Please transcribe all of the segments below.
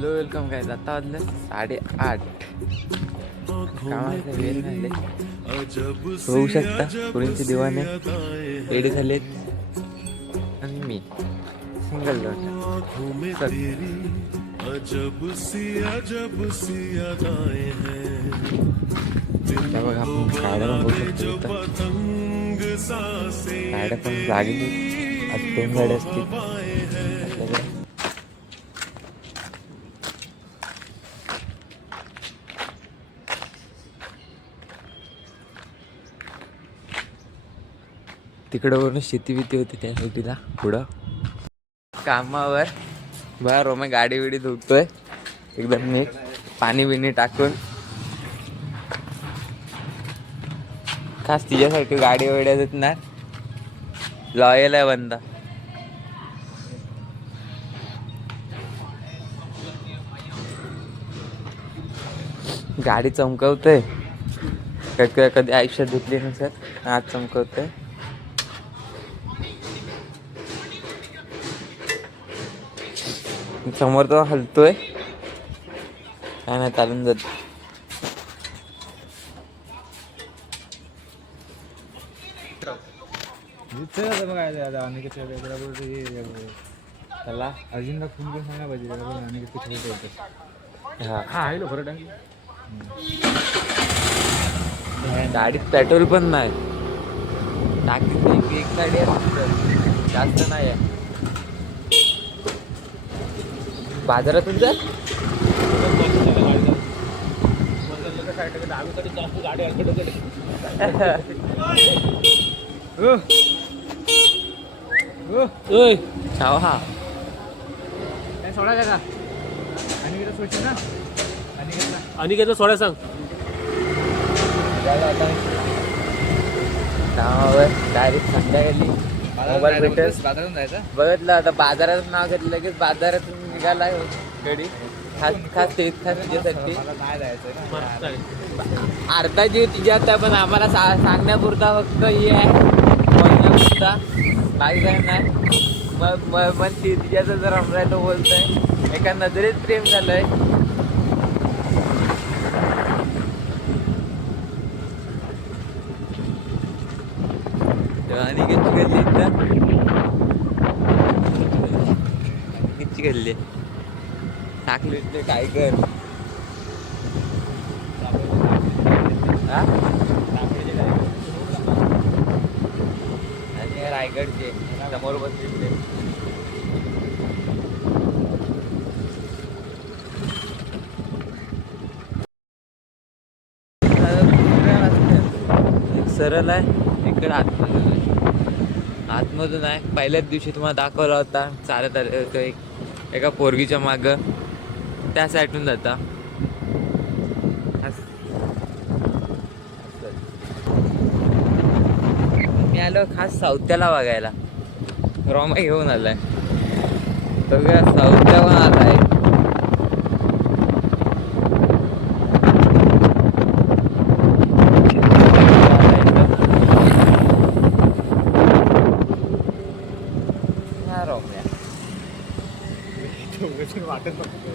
Hello welcome काय आता वाजलं 8:30. कामाचा वेळ झाले. होऊ शकता पुरींचे दिवाने रेडी झालेत आणि मी सिंगल बघा आपण गाड्या पण बघू शकतो इथं. गाड्या पण लागली आज 2 गाड्या असतील आपल्याकडे. तिकडं वरून शेती भीती होती त्या साईडला पुढं कामावर. बरं रोमे गाडी बिडी धुतोय एकदम नीट पाणी बिणी टाकून. खास तिच्यासाठी गाडी वेड्या देत ना. लॉयल आहे बंदा. गाडी चमकवतोय कधी आयुष्यात धुतली नसत आज चमकवतोय. समोर तो हलतोय काय नाही चालून जात. त्याला अर्जुनला फोन करून सांगा पाहिजे गाडीत पेट्रोल पण नाही. टाकीत एक गाडी आहे जास्त नाही आहे. बाजारातून जर हा सोडा का आणि सोडची ना आणि घेतलं सोडा सांग. कामावर डायरेक्ट संध्याकाळी मोबाईल भेटेल. बाजारातून जायचं बघितलं आता बाजारात नाव घेतलं लगेच बाजारातून निघाला गडी. खास खास तिच्यासाठी अर्धा जीव तिच्यात आहे पण आम्हाला सांगण्यापुरता फक्त हे आहे बोलण्यापुरता बाकी काय नाही. मग तिच्याचं जर रमरायला बोलतोय एका नजरेत प्रेम झालंय. आणि किती गल्ली किती गल्ली टाकले काय कर. आणि रायगडचे समोर बसले. सरळ आहे इकडे आतमधून आहे. पहिल्याच दिवशी तुम्हाला दाखवला होता चालत आलं होतं एका पोरगीच्या मागं त्या साईडून जाता. मी आलो खास साऊथ्याला बघायला. रोमा घेऊन आलाय सगळ्या साऊथ्या पण आलाय.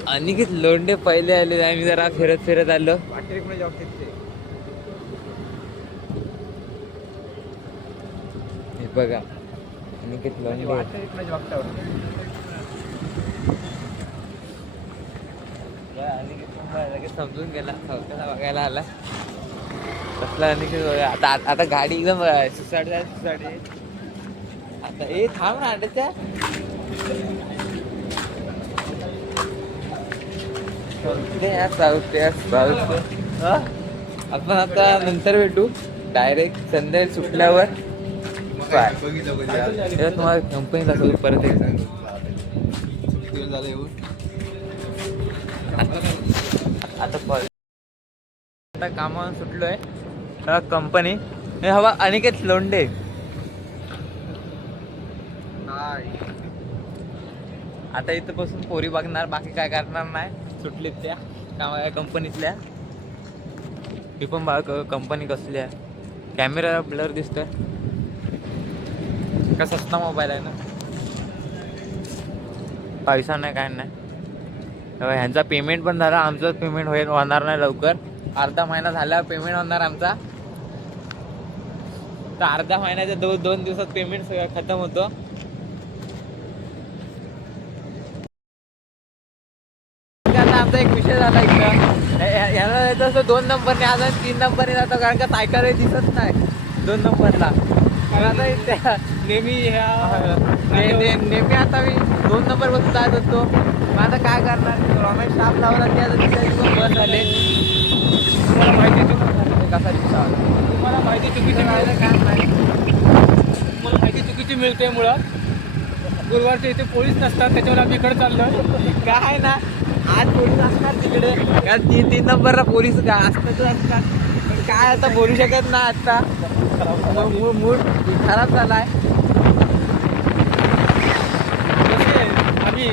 अनिकेत लोंढे पहिले आले. आम्ही जरा फिरत आलो. हे बघा अनिकेत लोंढे लगेच समजून गेला चौथ्याला बघायला आला. कसला अनिकेत आता गाडी एकदम सुसाट आता ए थांब ना अंड्याच्या. आपण आता नंतर भेटू डायरेक्ट संध्याकाळी सुटल्यावर. तुम्हाला कंपनीला सोबत परत आता कामावरून सुटलोय कंपनी. हे हवा अनिकेत लोंढे. आता इथं बसून पोरी बघणार बाकी काय करणार नाही. सुटलीत त्या कंपनीतल्या. ही पण कंपनी कसली आहे. कॅमेरा ब्लर दिसतोय का. सस्ता मोबाईल आहे ना पैसा नाही काय नाही. ह्यांचा पेमेंट पण झाला, आमचं पेमेंट होणार नाही लवकर. अर्धा महिना झाल्यावर पेमेंट होणार आमचा. तर अर्धा महिन्याच्या दोन दिवसात पेमेंट खतम होतो. आमचा एक विषय झाला इकडं, ह्याला जायचं असं 2 नंबरने, आता 3 नंबरने जातो, कारण का सायकल दिसत नाही 2 नंबरला. आता नेहमी आता मी 2 नंबर बसून जात होतो. मग आता काय करणार, गव्हर्नमेंट स्टाफ लावला की आता तिथे बंद झाले. तुम्हाला माहिती कसा रिक्षा, तुम्हाला माहिती चुकीची मिळायला काम नाही. तुम्हाला माहिती चुकीची मिळते मुळात. गुरुवारच्या इथे पोलीस नसतात, त्याच्यावर आम्ही इकडे चाललोय. काय ना, आज पोलीस असणार तिकडे, कारण 3 नंबरला पोलीस असतातच असतात. पण काय आता बोलू शकत ना, आता मूड खराब झालाय. जसे आम्ही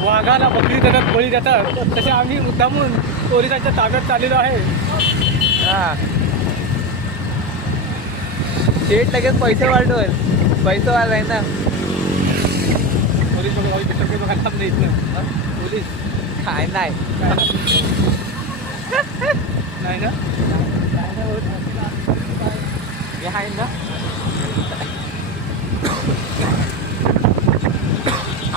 वाघाला बकरी देतात, बळी देतात, तसे आम्ही मुद्दामून पोलिसांच्या ताब्यात चाललेलो आहे. हा, शेट लगेच पैसे वाढवल, पैसे वाढवाय ना. पोलीस बघा पिक्चर बघायला नाही इथलं. पोलीस काय नाही, नाही ना, हे आहे ना.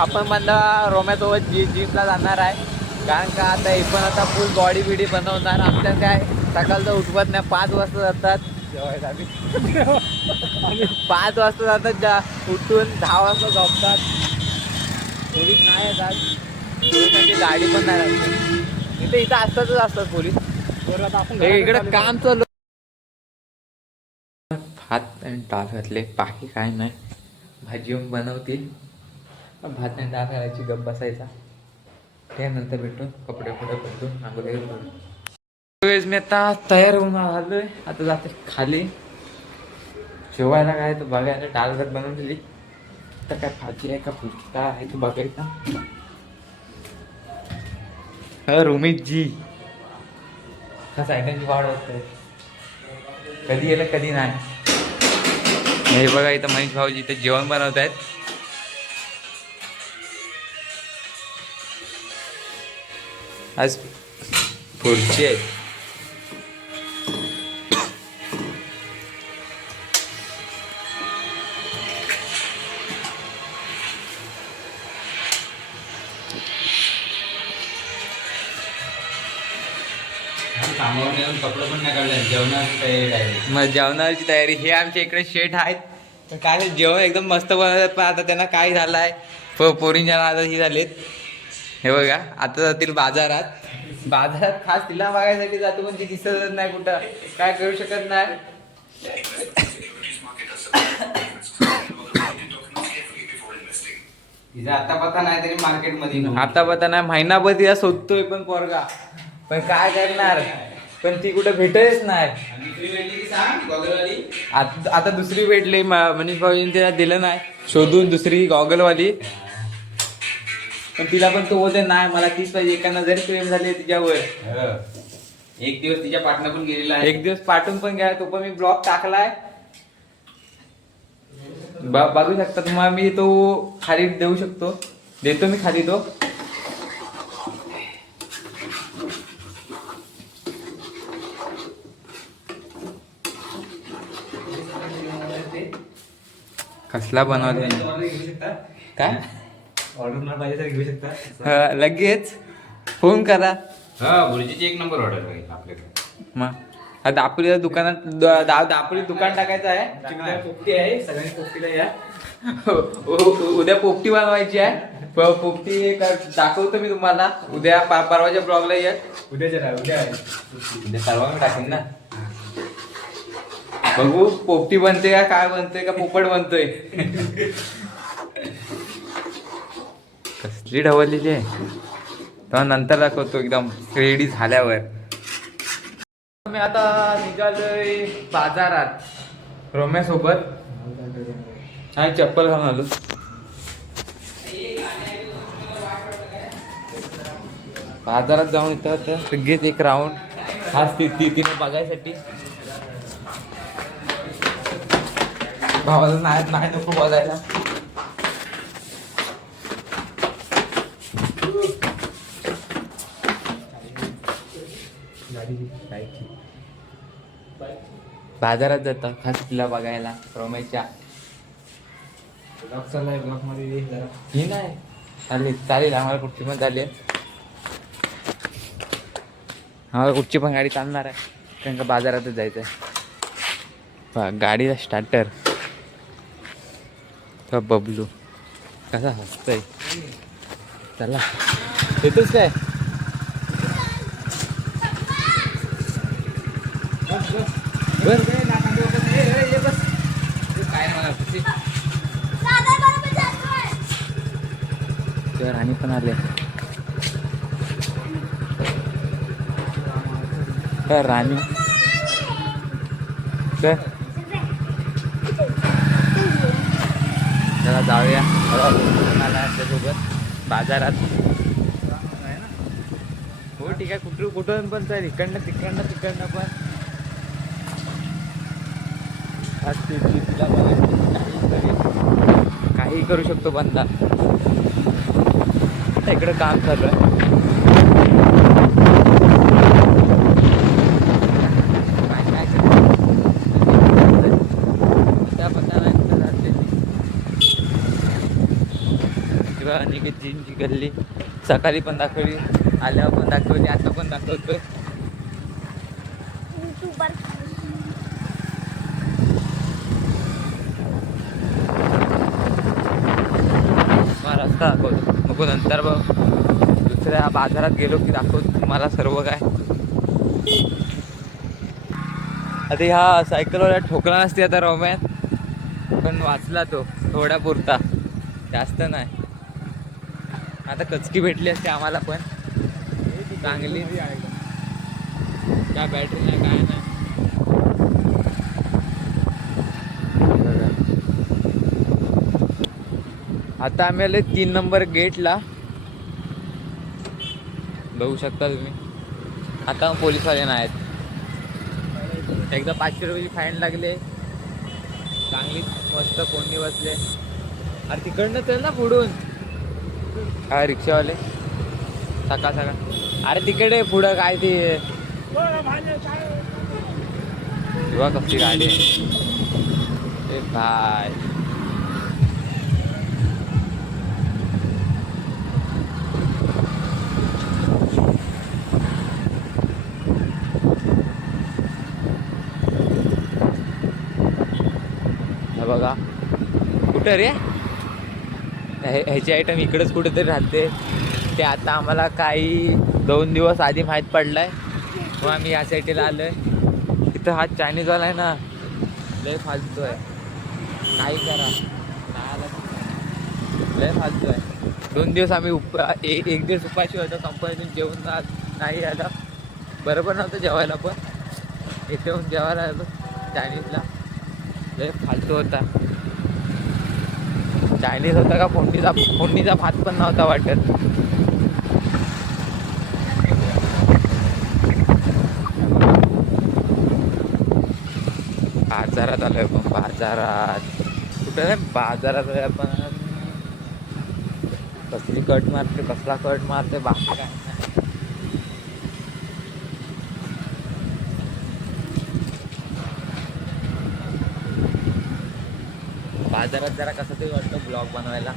आपण म्हणला रोम्यासोबत जिमला जाणार आहे, कारण का आता हे पण आता फुल बॉडी बिडी बनवणार. आमच्या काय सकाळचं उठवत नाही, 5 वाजता जातात जेवायला. आम्ही 5 वाजता जातात, उठून 10 वाजता झोपतात. पोलीस नाही येतात, पोलिसांची गाडी पण नाही राहत इथं असतातच असतात पोलीस. बरं आता आपण इकडं काम चालू. भात आणि डाळ घातले, बाकी काय नाही. भाजी बनवतील, भात आणि डाळ घालायची, गप बसायचा. त्यानंतर भेटून कपडे बदलून आंघोळी करून मी आता तयार होऊन आलोय. आता जाते खाली जेवायला. काय तर बघायला, डाळ भात बनवून दिली. तर काय भाजी आहे का भुजी काय आहे तू बघायचा. रोमित जी कसा आयटमची वाढ होते, कधी येलं कधी नाही. हे बघा इथं मनीष भाऊजी इथं जेवण बनवत आहेत. आज पुढची आहे. कपडे पण नाही काढले, जेवणाची तयारी आहे. मग जेवणाची तयारी. हे आमच्या इकडे शेठ आहेत, पण काय जेवण एकदम मस्त बनवतात. पण आता त्यांना काय झालंय, पोरींच्या नादात ही झालेत. हे बघा आता जातील बाजारात खास तिला बघायसाठी जातो, पण ती दिसतच नाही कुठं, काय करू शकत नाही. तिचा आता पत्ता नाही तरी मार्केटमध्ये आता पता नाही, महिनाभर तिला शोधतोय पण पोरगा, पण काय करणार. पण ती कुठं भेटच नाही. आता दुसरी भेटली, मनीष भाऊजींनी तिला दिलं नाही शोधून दुसरी गॉगलवाली. पण तिला पण तो बोलते नाही मला तीच पाहिजे. एका नजरी प्रेम झाले तिच्यावर. एक दिवस तिच्या पाठनं पण गेलेला आहे. एक दिवस पाठवून पण घ्या, तो पण मी ब्लॉग टाकलाय, बघू शकता तुम्हाला. मी तो खाली देऊ शकतो, देतो मी खाली तो. कसला बनवला काय ऑर्डर पाहिजे तर घेऊ शकता. लगेच फोन करा. भुर्जीची 1 नंबर ऑर्डर पाहिजे आपल्याकडे. मग आता दापोलीच्या दुकानात दापोली दुकान टाकायचं आहे. पोपटी आहे, सगळ्यांनी पोपटीला या. उद्या पोपटी बनवायची आहे. पोपटी दाखवतो मी तुम्हाला उद्या. परवाच्या ब्लॉगला या. उद्या सर्वांना टाकेन ना. बघू पोपटी बनते का काय बनते का पोपट बनतोय. कसली ढवळलेली आहे तेव्हा नंतर दाखवतो एकदम रेडी झाल्यावर. मी आता निघालोय बाजारात रोम्यासोबत. हा चप्पल घालून आलो. बाजारात जाऊन इथं सगळेच एक राऊंड खास तिने बघायसाठी. भावाला नाही नको बघायला. बाजारात जातात खास तिला बघायला रमेशच्या ही नाही चालेल चालेल आम्हाला कुठची पण चालेल आम्हाला कुठची पण गाडी चालणार आहे कारण का बाजारातच जायचं आहे गाडीचा स्टार्टर तो बबलू कसा हसतोय चला येतोच काय बस काय मला खुशी तर आणि पण आले तर राणी तर चला जाऊया त्यासोबत बाजारात हो ठीक आहे कुठून पण चालेल तिकडनं पण तुला काही करू शकतो बंदा इकडं काम चालू आहे किंवा अनिकेतजींची गल्ली सकाळी पण दाखवली आल्यावर पण दाखवली आता पण दाखवतोय रस्ता दाखवतो नको नंतर बघ दुसऱ्या बाजारात गेलो की दाखवतो तुम्हाला सर्व काय आता ह्या सायकलवाल्या ठोकला नसते आता रोमॅन पण वाचला तो थोड्या पुरता जास्त नाही आता कचकी भेटली असते आम्हाला पण चांगली काय बॅटरी नाही काय नाही आता आम्ही आले 3 नंबर गेटला बघू शकता तुम्ही आता पोलीसवाले नाही आहेत एकदा 500 रुपयाची फाईन लागले चांगली मस्त कोणी बसले अरे तिकडनं चल ना पुढून हा रिक्षावाले सकाळ अरे तिकडे पुढं काय ते किंवा कसली गाडी आहे काय बघा कुठं रे ह्याची आयटम इकडंच कुठेतरी राहते ते आता आम्हाला काही 2 दिवस आधी माहीत पडलंय मग आम्ही या साईडला आलोय इथं हा चायनीजवाला आहे ना लय फालतू आहे काही करा लय फालतू आहे 2 दिवस आम्ही एक दिवस उपाशी होतो कंपनीतून जेवण नाही आला बरोबर नव्हतं जेवायला पण इथे येऊन जेवायला आलो चायनीजला लय फालतू होता चायनीज होता का फोडणीचा भात पण नव्हता वाटत बाजारात आलोय पण बाजारात कुठे नाही बाजारात आपण कसली कट मारते कसला कट मारते बाकी काय नाही बाजारात जरा कसं तरी वाटतं ब्लॉग बनवायला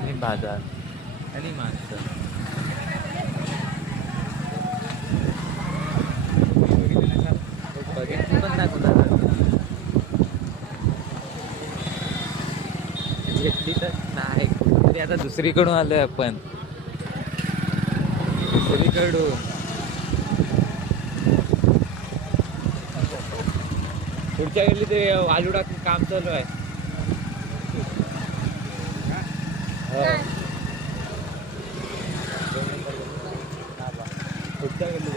आणि बाजार आणि माणसं बघायची पण नाही कुणाला घेतली तर नाही तरी आता दुसरीकडून आलोय आपण दुसरीकडून पुढच्या गेली ते वालू टाकून काम चालू आहे पुढच्या गेली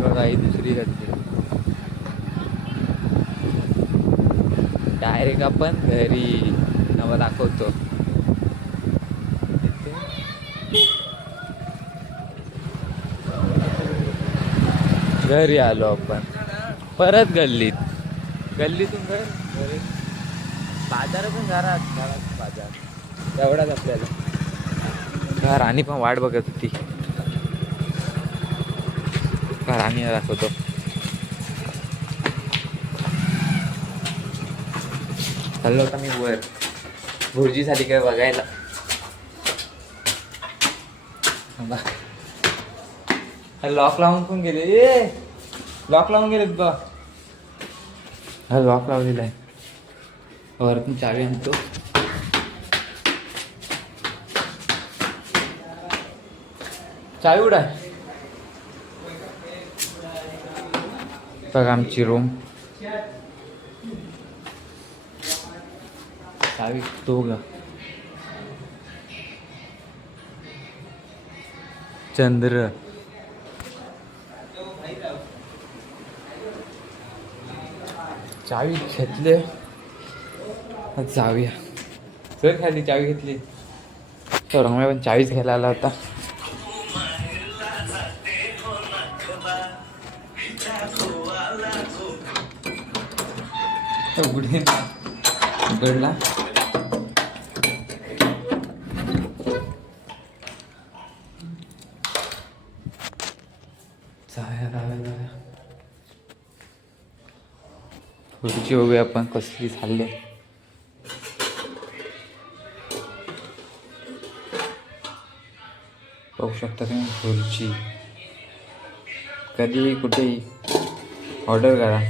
बघा ही दुसरी गल्ली डायरेक्ट आपण घरी नवा दाखवतो घरी आलो आपण परत गल्लीतून घरी बाजारातून घरात बाजार तेवढाच आपल्याला. राणी पण वाट बघत होती. राणी दाखवतो. चाललो होता मी वर भुर्जीसाठी काय बघायला. लॉक लावून पण गेले. लॉक लावून गेलेत बा. हा लॉक लावलेला आहे. वरतून चावी आणतो. चावी उडा बघा आमची रूम. चावी तो ग चंद्र. चावी घेतले. जाऊया चल खाली. चावी घेतली. तर रम्या पण चावीच घ्यायला आला होता. उघडला. जाऊया खुर्ची बघूया आपण कसली झाली. बघू शकता तुम्ही खुर्ची. कधी कुठेही ऑर्डर करा.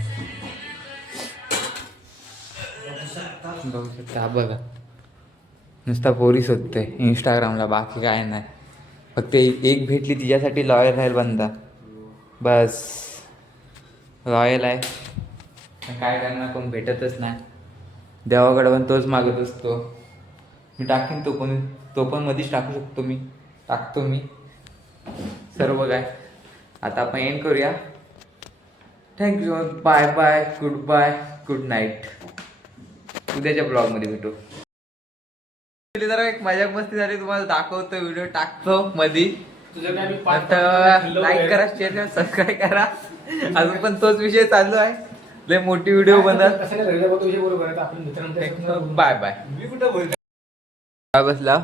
बघू शकता. बघा नुसता पोरी शोधते इंस्टाग्रामला. बाकी काय नाही. फक्त एक भेटली तिच्यासाठी लॉयल राहील बंदा. बस लॉयल आहे. काय करणार. कोण भेटतच नाही. देवाकडे पण तोच मागत असतो. मी टाकेन तो पण मध्येच टाकू शकतो. मी टाकतो सर्व काय. आता आपण एंड करूया. Thank you. Bye bye. Goodbye. Good night. उद्याच्या ब्लॉगमध्ये भेटू. जरा एक मजाक मस्ती झाली. तुम्हाला दाखवतो. व्हिडिओ टाकतो मध्ये. लाईक करा, शेअर करा, सबस्क्राईब करा. अजून पण तोच विषय चालू आहे. लय मोठी व्हिडिओ बनत. Bye bye. मी कुठं बोलतो. काय बसला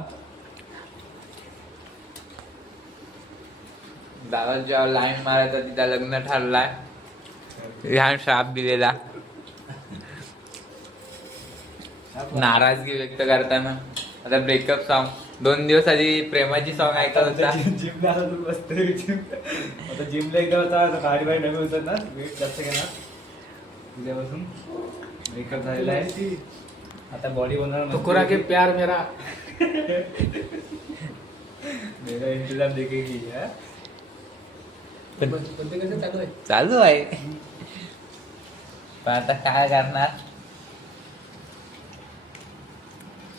दादा जेव्हा लाईन मारायचा तिचा लग्न ठरलाय. ह्या श्राप दिलेला. नाराजगी व्यक्त करताना आता ब्रेकअप सॉन्ग. 2 दिवस आधी प्रेमाची सॉन्ग ऐकत होता. जिमला आता जिमला एकदा होता. गाडी बाई नवी होतात ना. वेट जास्त घेणार. उद्यापासून ब्रेकअप झालेला आहे. आता बॉडी बनवणार. टुकरा के प्यार मेरा इंतजाम देखेगी. चालू आहे. पण आता काय करणार.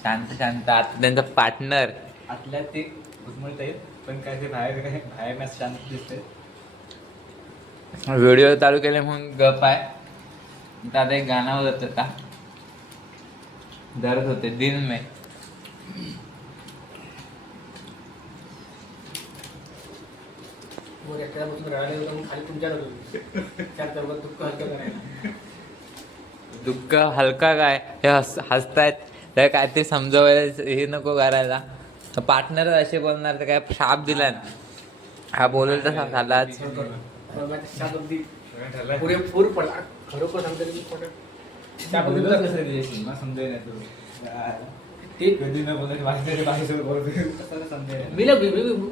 शांत. आता त्यांचा पार्टनर आतल्या ते घुसमळता येईल. पण काय ते बाहेर शांत दिसते. व्हिडिओ चालू केले म्हणून गप आहे. आता एक गाणं होत होता. दर्द होते दिल में. दुःख हलका काय. हे हसतायत. तर काहीतरी समजवायला हे नको करायला. पार्टनर असे बोलणार तर काय शाप दिला. हा बोलेल तसा झालाच. पुरेपूर पडला. खरोखर समजायला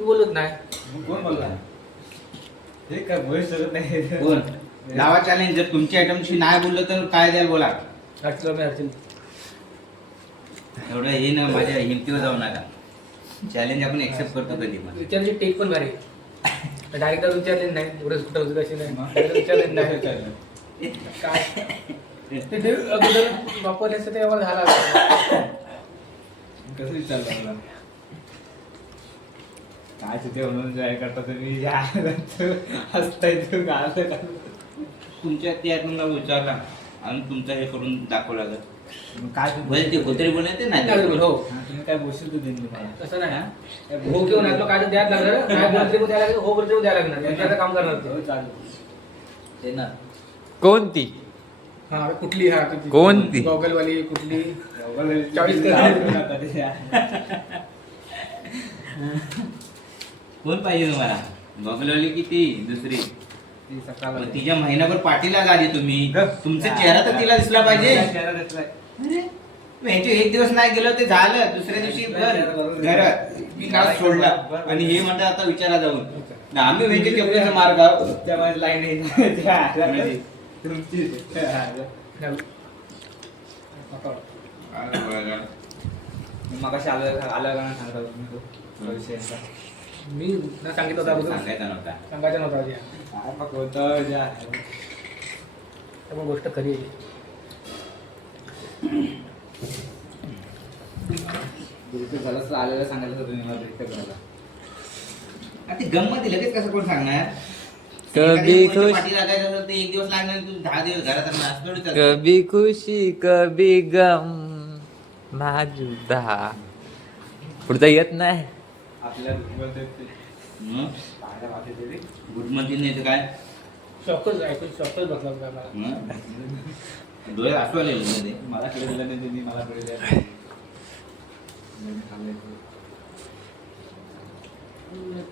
बोलत नाही. कोण बोलला हे काय बोलू शकत नाही. कोण लावा चॅलेंज. जर तुमच्या आयटमशी नाही बोललं तर काय द्याल बोला. एवढं हे ना माझ्या हिमतीवर जाऊ नका. चॅलेंज आपण एक्सेप्ट करतो कधी पण. विचारली टेक पण भारी. डायरेक्ट विचारले नाही. एवढं सुद्धा कशी नाही. विचारले नाही. काय ते अगोदर वापरले असते तेव्हा झाला. कसं विचारलं मला. काय तिथे म्हणून काय करता तुम्ही. हसताय तुमच्या त्या आयटमला विचारला आणि तुमचा हे करून दाखवला लागत. काय म्हणजे ते कोतरी बनवते नाही. हो तुम्ही काय बोलशील तू देईन तुम्हाला. कसं नाही. हो किंवा नाही. काय तर द्यायला लागणार. काय बोलते द्यायला लागणार. हो बोलते द्यायला लागणार. काम करणार. चालेल. ते ना कोणती हा कुठली हा कोणती? गॉगलवाली कुठली चॉईस कोण पाहिजे तुम्हाला बघलवली की ती दुसरी सकाळ मग तिच्या महिनाभर पाठीला आली तुम्ही तुमचा चेहरा तर तिला दिसला पाहिजे ह्याचे एक दिवस नाही गेलो ते झालं दुसऱ्या दिवशी घरात मी नाव सोडला आणि हे म्हणतात आता विचारा जाऊन ना आम्ही वेगळे चपलीचा मार्ग आहोत. त्यामुळे लाईन तुमची मगाशी आलं का सांगता तुम्ही तो विषय मी ना सांगितलं होता अगोदर. सांगायचा नव्हता सांगायचं नव्हता आधी. काय मग होतं ज्या त्यामुळे गोष्ट खरी आहे. बिलकुल झालं असं आलेलं सांगायचं होतं तुम्ही मला व्यक्त करायला. आता ती गंमत आहे, लगेच कसं कोण सांगणार कभी एखादी गोष्ट खुश पाठी लागायचं असेल तर एक दिवस लागणार तू 10 दिवस घरात राहणार असं थोडी चालतं. कभी खुशी कभी गम माझुदा पुढचा येत नाही. आपल्याला मग पाहायला वाटते तरी गुड मंथी नाही तर काय शॉकच ऐकून शॉकच बसला होता मला. मग डोळ्यात असू आले मध्ये मला कडे दिलं नाही त्यांनी मला कडे द्या.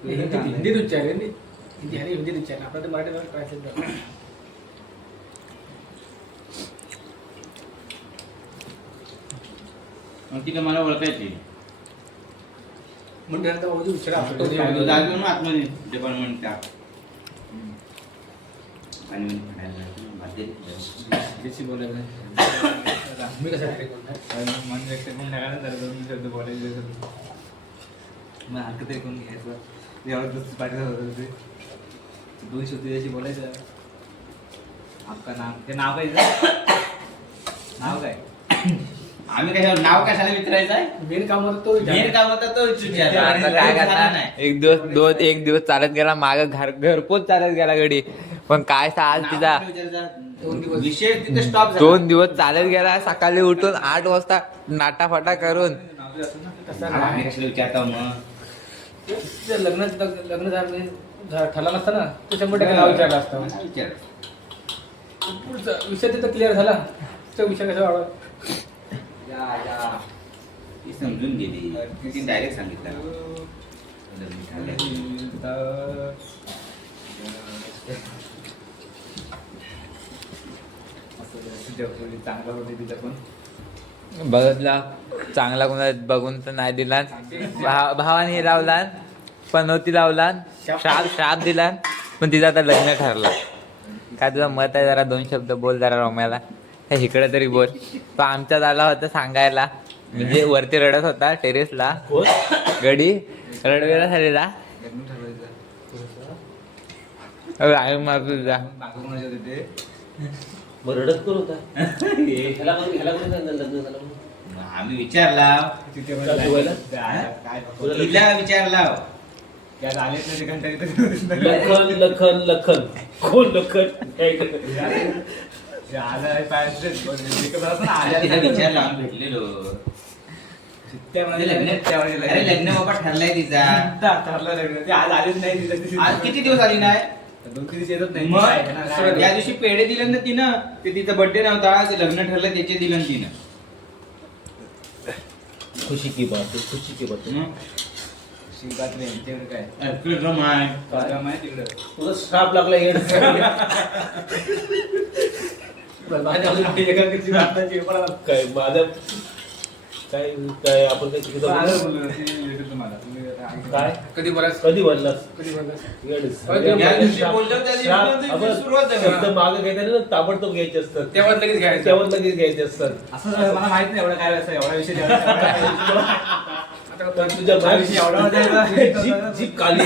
हिंदीत उच्चार हिंदी आणि हिंदीत उच्चार आपला तर मराठीत ट्रान्सलेट मग तिला मला ओळखायची म्हणजे आता उच्चार जागेवर ना आतमध्ये डिपार्टमेंट त्या आणि मी म्हणायला लागलो, बाकी त्याची बोलायला मी कसं मन व्यक्त पण नाही ना दोन शब्द बोलायचे मग हलकं तरी कोण घ्यायचं यावर दुसरी पाठीला होतं ते दोन शब्द त्याची बोलायचं आपका नाम ते नाव काय नाव काय आम्ही कशावर नाव कशाला विचारायचं आहे मेन काम होतं तो मेन काम होता तो विचारायचा. आणि आता काय तो झाला करणार? नाही. एक दिवस चालत गेला माग घरपोच चालत गेला गडी पण काय आज नाव तिचा कसं विचारायचा? विषय तिथे स्टॉप झाला 2 दिवस चालत गेला सकाळी उठून 8 वाजता नाटाफाटा करून आम्ही कशाला विचारता मग लग्न ठरला नसता ना तो 100% नाव विचारला असता विचार पुढचा विषय तिथं क्लिअर झाला तो विषय कसा वाढवा ती समजून गेली ती डायरेक्ट सांगितलं चांगला होते तिथं पण बघितला चांगला कोणा बघून तर नाही दिला भावाने लावला पनवती लावला श्राप दिला पण तिचं आता लग्न ठरलं. काय तुझं मत आहे जरा 2 शब्द बोल जरा रोम्याला इकडे तरी बोल. तो आमच्यात आला होता सांगायला म्हणजे वरती रडत होता टेरेसला गडी रडवेला झालेला मारतो तुझा रडत करू होता आम्ही विचारला तिला विचारला लखन कोण लखन तिला विचारला आम्ही भेटलेलो अरे लग्न बाबा ठरलाय तिचा आज आलेच नाही आज किती दिवस आली नाही 2-3 दिवस येतच नाही मग या दिवशी पेढे दिले ना तिनं ते तिचा बर्थडे नव्हता ते लग्न ठरलं त्याचे दिलं ना तिनं खुशी की बात मग शिवरात्री यांच्याकडे काय कार्यक्रम आहे कार्यक्रम आहे तिकडं तुझा श्राप लागला येड काय माझ्या काय आपण काय कधी बोलास कधी बोललास या दिवशी बोललो त्या दिवशी सुरुवात झाली. मागे घ्यायचं ना ताबडतोब घ्यायचे असतात तेव्हा लगेच घ्यायचं त्यावर लगेच घ्यायचे असतात असं मला माहित नाही एवढं काय असं एवढा विषय पण तुझ्या एवढा जीप काली